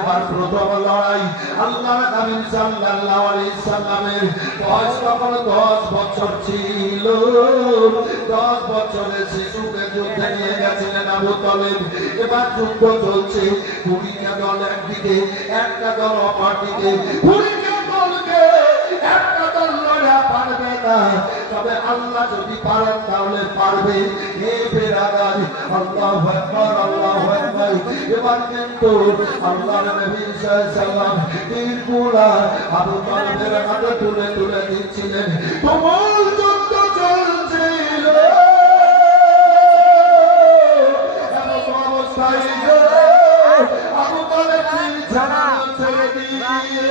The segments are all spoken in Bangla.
এবার লড়াই। আল্লাহ নবী সাল্লাল্লাহু আলাইহি সাল্লামের। বয়স তখন 10 বছর ছিল। 10 বছরের শিশুকে যুদ্ধে নিয়ে গেছিলেন এবার যুদ্ধ চলছে। কুড়িটা দল একদিকে, একটা দল অপর দিকে একটা পারবে না। তবে আল্লাহ যদি পারেন, তাহলে পারবে। এ বেরাদার আল্লাহু আকবার আল্লাহু আকবার। এবার কিন্তু আল্লাহ নবী সাল্লাল্লাহু তীরগুলা আবু তালেবের হাতে তুলে তুলে দিচ্ছিলেন। তুমুল যুদ্ধ চলছিল। আবু তালেব ছেড়ে দিয়ে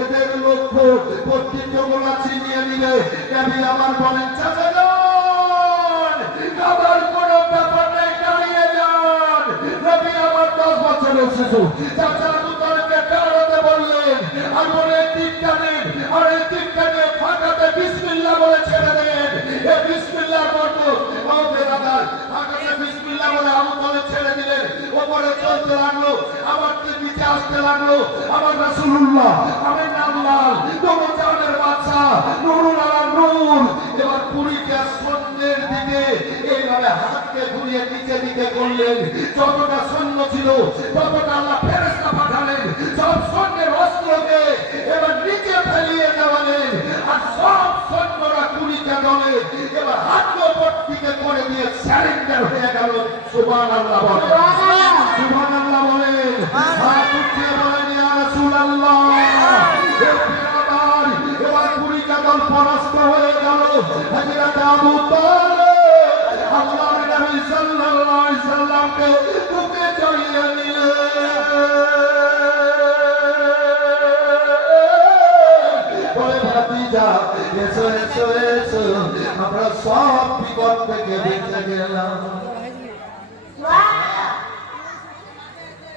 এদের লক্ষ্য কর্তৃত্বগুলো ছিনিয়ে নিবে নবী আমার বলেন চাচা যান কোনো ব্যাপার নেই দাঁড়িয়ে যান আমার দশ বছরের শিশু চাচা আসতে লাগল আমার রাসূলুল্লাহ আমার নাম লাল তোমার জানের বাচ্চা নুরুল আলা নূর। এবার পুরীকে সন্ধ্যের দিকে এইভাবে হাতকে ঘুরিয়ে নিচে দিকে করলেন। যতটা সৈন্য ছিল ততটা আল্লাহ ফেরেশতা পাঠালেন। সব সৈন্যের অস্ত্রকে এবার নিচে ফেলিয়ে দেওয়ালেন। আর সব সৈন্যরা কুড়িটা দলে এবার হাতকে ওপর দিকে করে দিয়ে স্যারেন্ডার হয়ে গেল। সুবহানাল্লাহ বলেন। সুবহানাল্লাহ। বলেন হাত উঠিয়ে বলেন ইয়া রাসূলুল্লাহ। এবার দল পরাস্ত হয়ে গেল। হযরত আবু তালেব আল্লাহর নবী সাল্লাল্লাহু আলাইহি সাল্লামকে বুকে জড়িয়ে নিলেন ভাতিজা এসো এসো এসো। আমরা সব বিপদ থেকে বেঁচে গেলাম।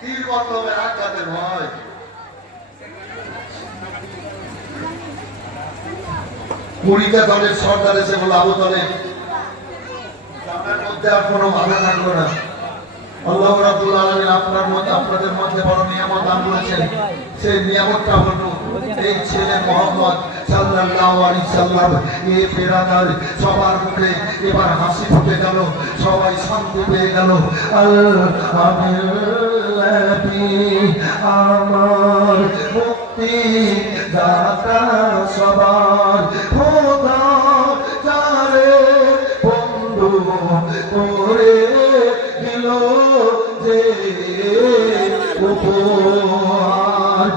তীর বন্ধবে আঘাতের ভয় কুড়িটা দলের সর্দার এসে বলে আবু দলে গ্রামের মধ্যে আর কোনো বাধা থাকল না। আল্লাহ রাব্বুল আলামিন আপনার মধ্যে, আপনাদের মধ্যে বড় নিয়ামত দান করেছেন। সেই নিয়ামতটা হলো এই ছেলে মোহাম্মদ সাল্লাল্লাহু আলাইহি সাল্লাম এই পেরাদার সবার মুখে এবার হাসি ফুটে গেল, সবাই শান্তি পেয়ে গেল। আমি আমার করে দিল যে উপহার।